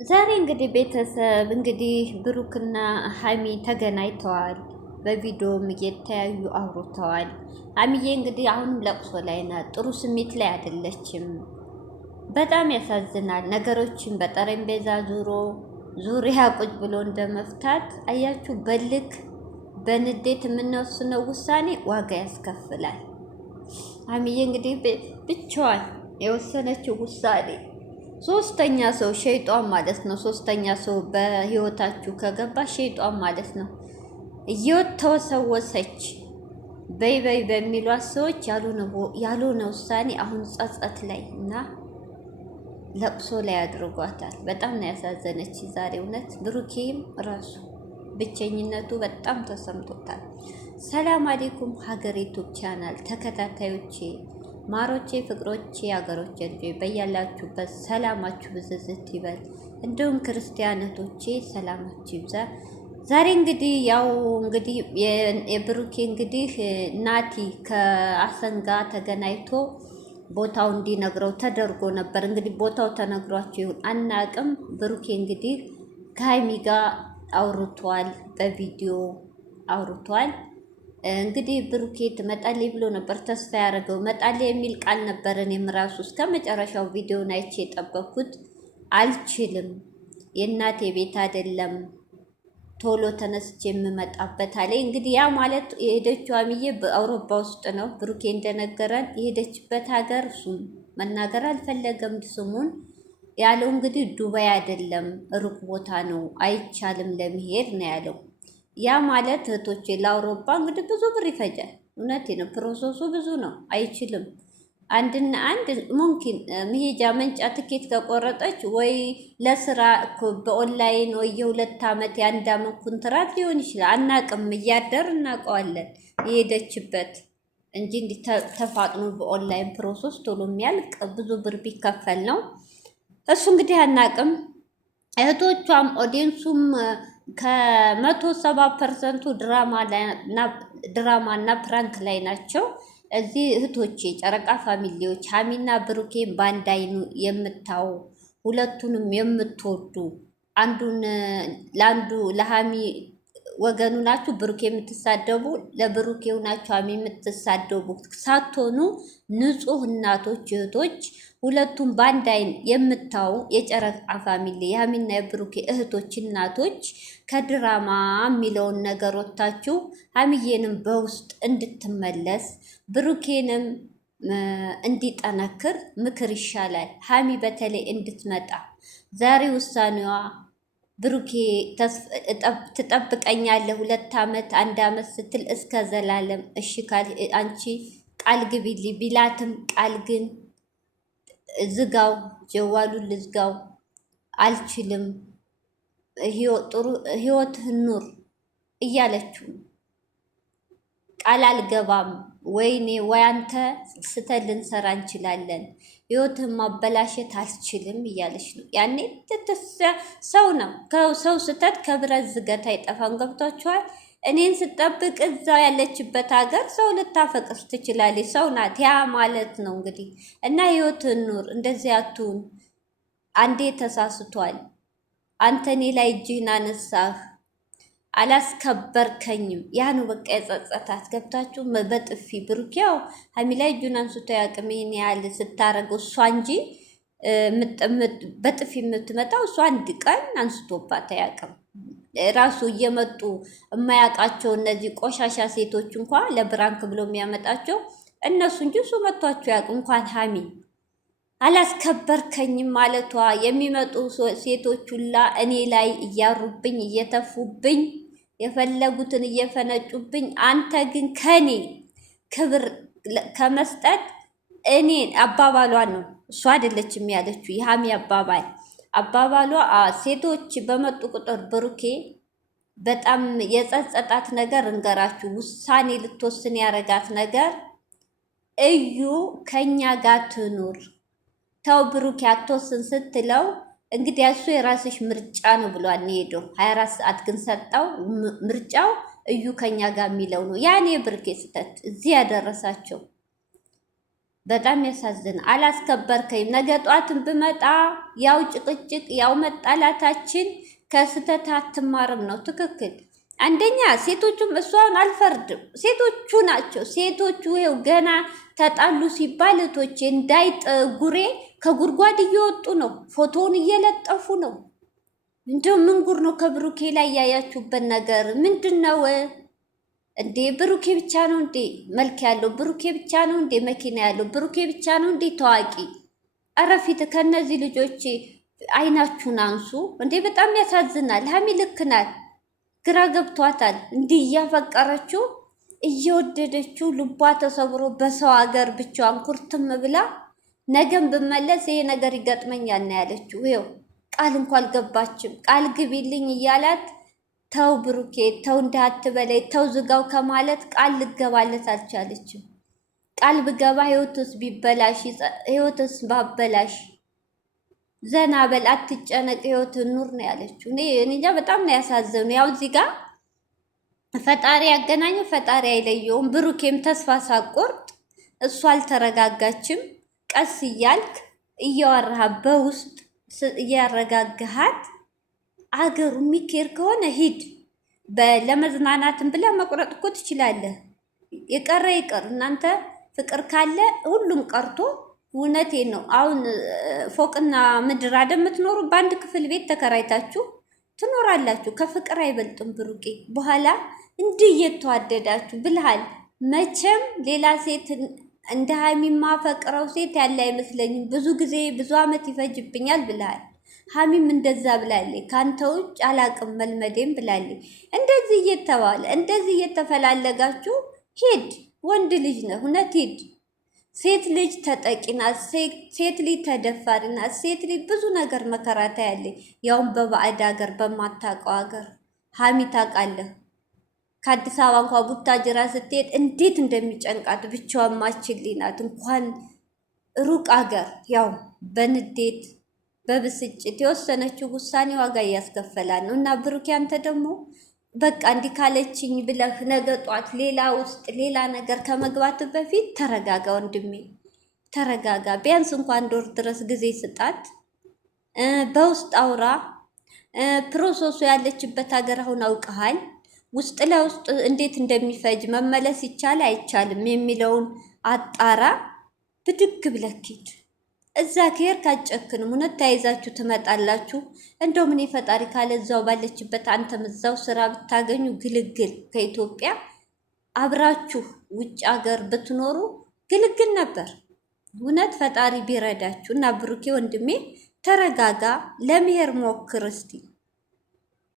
ዛሬ እንግዲህ ቤተሰብ ብሩክና ሀሚ ተገናኝተዋል። በቪዲዮም እየተያዩ አውርተዋል። ሀሚዬ እንግዲህ አሁንም ለቅሶ ላይ ናት። ጥሩ ስሜት ላይ አይደለችም። በጣም ያሳዝናል። ነገሮችን በጠረጴዛ ዙሪያ ቁጭ ብሎ እንደመፍታት አያችሁ። በልክ በንዴት የምንወስነው ውሳኔ ዋጋ ያስከፍላል። ሀሚዬ እንግዲህ ብቻዋን የወሰነችው ውሳኔ ሶስተኛ ሰው ሸይጧን ማለት ነው። ሶስተኛ ሰው በህይወታችሁ ከገባ ሸይጧን ማለት ነው። እየተወሰወሰች በይ በይ በሚሏት ሰዎች ያልሆነ ውሳኔ አሁን ጸጸት ላይ እና ለቅሶ ላይ አድርጓታል። በጣም ነው ያሳዘነች ዛሬ እውነት። ብሩኬም ራሱ ብቸኝነቱ በጣም ተሰምቶታል። ሰላም አሌይኩም ሀገር ዩቱብ ቻናል ተከታታዮቼ ማሮቼ፣ ፍቅሮቼ፣ አገሮቼ ልጆች በያላችሁበት ሰላማችሁ ብዝዝት ይበል። እንዲሁም ክርስቲያኖቶቼ ሰላማችሁ ይብዛ። ዛሬ እንግዲህ የብሩኬ ናቲ ከአሰን ጋር ተገናኝቶ ቦታው እንዲነግረው ተደርጎ ነበር። እንግዲህ ቦታው ተነግሯቸው ይሁን አናቅም። ብሩኬ ከሀይሚ ጋር አውርቷል፣ በቪዲዮ አውርቷል። እንግዲህ ብሩኬ ትመጣለች ብሎ ነበር ተስፋ ያደረገው። መጣለች የሚል ቃል ነበር። እኔም ራሱ እስከ መጨረሻው ቪዲዮን አይቼ የጠበኩት። አልችልም፣ የእናቴ ቤት አይደለም፣ ቶሎ ተነስቼ የምመጣበት አለ። እንግዲህ ያ ማለት የሄደችው አሚዬ በአውሮፓ ውስጥ ነው። ብሩኬ እንደነገረን የሄደችበት ሀገር እሱም መናገር አልፈለገም ስሙን ያለው። እንግዲህ ዱባይ አይደለም፣ ሩቅ ቦታ ነው፣ አይቻልም ለመሄድ ነው ያለው። ያ ማለት እህቶቼ ለአውሮፓ እንግዲህ ብዙ ብር ይፈጃል። እውነቴ ነው። ፕሮሰሱ ብዙ ነው። አይችልም። አንድና አንድ ሙምኪን መሄጃ መንጫ ትኬት ከቆረጠች ወይ ለስራ በኦንላይን ወይ የ2 ዓመት የ1 ዓመት ኮንትራት ሊሆን ይችላል። አናቅም፣ እያደር እናውቀዋለን የሄደችበት እንጂ እንዲህ ተፋጥኖ በኦንላይን ፕሮሰስ ቶሎ የሚያልቅ ብዙ ብር ቢከፈል ነው እሱ። እንግዲህ አናቅም። እህቶቿም ኦዲየንሱም ከ170% ድራማ እና ፕራንክ ላይ ናቸው። እዚህ እህቶቼ ጨረቃ ፋሚሊዎች ሀሚና ብሩኬን በአንድ አይኑ የምታው ሁለቱንም የምትወዱ አንዱን ለአንዱ ለሀሚ ወገኑ ናችሁ፣ ብሩኬ የምትሳደቡ ለብሩኬው ናችሁ፣ ሀሚ የምትሳደቡ ሳትሆኑ ንጹህ እናቶች እህቶች ሁለቱም በአንድ አይን የምታው የጨረቃ ፋሚሊ የሀሚና የብሩኬ እህቶች እናቶች ከድራማ የሚለውን ነገር ወጥታችሁ ሀሚዬንም በውስጥ እንድትመለስ ብሩኬንም እንዲጠነክር ምክር ይሻላል። ሀሚ በተለይ እንድትመጣ ዛሬ ውሳኔዋ ብሩኬ ትጠብቀኛለህ 2 ዓመት 1 ዓመት ስትል እስከ ዘላለም እሺ ካል አንቺ ቃል ግቢልኝ ቢላትም ቃል ግን ዝጋው፣ ጀዋሉን ልዝጋው፣ አልችልም፣ ጥሩ ህይወትህን ኑር እያለችው ቃል አልገባም፣ ወይኔ ወይ አንተ ስተን ልንሰራ እንችላለን፣ ህይወትህን ማበላሸት አልችልም እያለች ነው። ያኔ ሰው ነው ከሰው ስተት ከብረት ዝገት አይጠፋም። ገብቷችኋል? እኔን ስጠብቅ እዛው ያለችበት ሀገር ሰው ልታፈቅር ትችላለች። ሰው ናት። ያ ማለት ነው እንግዲህ እና ህይወትህን ኑር። እንደዚህ አትሁን። አንዴ ተሳስቷል። አንተ እኔ ላይ እጅህን አነሳህ፣ አላስከበርከኝም። ያ ነው በቃ የጸጸታት። ገብታችሁ በጥፊ ብሩክ ያው ሀሚ ላይ እጁን አንስቶ ያቅም ይሄን ያህል ስታረገው እሷ እንጂ በጥፊ የምትመጣው እሷ አንድ ቀን አንስቶባት አያውቅም። ራሱ እየመጡ የማያውቃቸው እነዚህ ቆሻሻ ሴቶች እንኳን ለብራንክ ብሎ የሚያመጣቸው እነሱ እንጂ እሱ መቷቸው ያውቅ። እንኳን ሀሚ አላስከበርከኝም ማለቷ የሚመጡ ሴቶች ሁላ እኔ ላይ እያሩብኝ እየተፉብኝ የፈለጉትን እየፈነጩብኝ፣ አንተ ግን ከኔ ክብር ከመስጠት እኔ አባባሏ ነው እሷ አይደለችም ያለችው የሀሚ አባባሏ ሴቶች በመጡ ቁጥር ብሩኬ በጣም የጸጸጣት ነገር እንገራችሁ። ውሳኔ ልትወስን ያረጋት ነገር እዩ ከኛ ጋር ትኑር ተው ብሩኬ አትወስን ስትለው እንግዲህ እሱ የራስሽ ምርጫ ነው ብሏል። ሄደው 24 ሰዓት ግን ሰጠው። ምርጫው እዩ ከኛ ጋር የሚለው ነው። ያኔ ብሩኬ ስተት እዚህ ያደረሳቸው በጣም ያሳዝን። አላስከበርከኝም። ነገ ጧትን ብመጣ ያው ጭቅጭቅ ያው መጣላታችን ከስተት አትማርም ነው። ትክክል። አንደኛ ሴቶቹም እሷን አልፈርድም፣ ሴቶቹ ናቸው። ሴቶቹ ይኸው ገና ተጣሉ ሲባል እህቶቼ እንዳይጥ ጉሬ ከጉድጓድ እየወጡ ነው፣ ፎቶውን እየለጠፉ ነው። እንደው ምን ጉር ነው? ከብሩኬ ላይ ያያችሁበት ነገር ምንድን ነው እንዴ? ብሩኬ ብቻ ነው እንዴ መልክ ያለው? ብሩኬ ብቻ ነው እንዴ መኪና ያለው? ብሩኬ ብቻ ነው እንዴ ታዋቂ? አረፊት ከነዚህ ልጆች አይናችሁን አንሱ እንዴ! በጣም ያሳዝናል። ሀሚ ልክ ናት። ግራ ገብቷታል። እንዲህ እያፈቀረችው እየወደደችው ልቧ ተሰብሮ በሰው ሀገር ብቻዋን ኩርትም ብላ ነገም ብመለስ ይሄ ነገር ይገጥመኛል ነው ያለችው። ይኸው ቃል እንኳ አልገባችም። ቃል ግቢልኝ እያላት ተው ብሩኬ ተው እንዳትበላይ ተው ዝጋው ከማለት ቃል ልገባለት አልቻለችም። ቃል ብገባ ህይወትስ ቢበላሽ ህይወትስ ባበላሽ ዘና በል አትጨነቅ ህይወት ኑር ነው ያለችው። እኔ እንጃ በጣም ነው ያሳዘኑ። ያው እዚህ ጋር ፈጣሪ ያገናኘው ፈጣሪ አይለየውም። ብሩኬም ተስፋ ሳቆርጥ እሷ አልተረጋጋችም። ቀስ እያልክ እያወራህ በውስጥ እያረጋጋሃት አገሩ የሚኬር ከሆነ ሂድ። ለመዝናናትም ብላ መቁረጥ እኮ ትችላለህ። የቀረ ይቅር። እናንተ ፍቅር ካለ ሁሉም ቀርቶ እውነቴን ነው። አሁን ፎቅና ምድር አይደል የምትኖሩ? በአንድ ክፍል ቤት ተከራይታችሁ ትኖራላችሁ። ከፍቅር አይበልጥም ብሩቄ። በኋላ እንዲህ እየተዋደዳችሁ ብልሃል። መቼም ሌላ ሴት እንደ ሀሚ ማፈቅረው ሴት ያለ አይመስለኝም። ብዙ ጊዜ ብዙ አመት ይፈጅብኛል ብልሃል። ሀሚም እንደዛ ብላለች። ካንተ ውጭ አላቅም መልመዴም ብላለች። እንደዚህ እየተባለ እንደዚህ እየተፈላለጋችሁ ሂድ። ወንድ ልጅ ነህ፣ እውነት ሂድ። ሴት ልጅ ተጠቂ ናት። ሴት ልጅ ተደፋሪ ናት። ሴት ልጅ ብዙ ነገር መከራታ ያለ ያውም በባዕድ ሀገር በማታውቀው ሀገር። ሀሚ ታውቃለህ፣ ከአዲስ አበባ እንኳ ቡታጅራ ስትሄድ እንዴት እንደሚጨንቃት ብቻዋን ማችልኝ ናት። እንኳን ሩቅ ሀገር ያው በንዴት በብስጭት የወሰነችው ውሳኔ ዋጋ እያስከፈላል ነው። እና ብሩክ አንተ ደግሞ በቃ እንዲህ ካለችኝ ብለህ ነገ ጧት ሌላ ውስጥ ሌላ ነገር ከመግባት በፊት ተረጋጋ ወንድሜ፣ ተረጋጋ። ቢያንስ እንኳን አንድ ወር ድረስ ጊዜ ስጣት። በውስጥ አውራ። ፕሮሰሱ ያለችበት ሀገር አሁን አውቀሃል። ውስጥ ለውስጥ እንዴት እንደሚፈጅ መመለስ ይቻል አይቻልም የሚለውን አጣራ። ብድግ ብለህ ሂድ። እዛ ከሄድክ አትጨክንም። እውነት ተያይዛችሁ ትመጣላችሁ። እንደው ምን ፈጣሪ ካለ እዛው ባለችበት አንተም እዛው ስራ ብታገኙ ግልግል ከኢትዮጵያ አብራችሁ ውጭ ሀገር ብትኖሩ ግልግል ነበር። እውነት ፈጣሪ ቢረዳችሁ እና ብሩኬ ወንድሜ ተረጋጋ። ለመሄድ ሞክር እስቲ።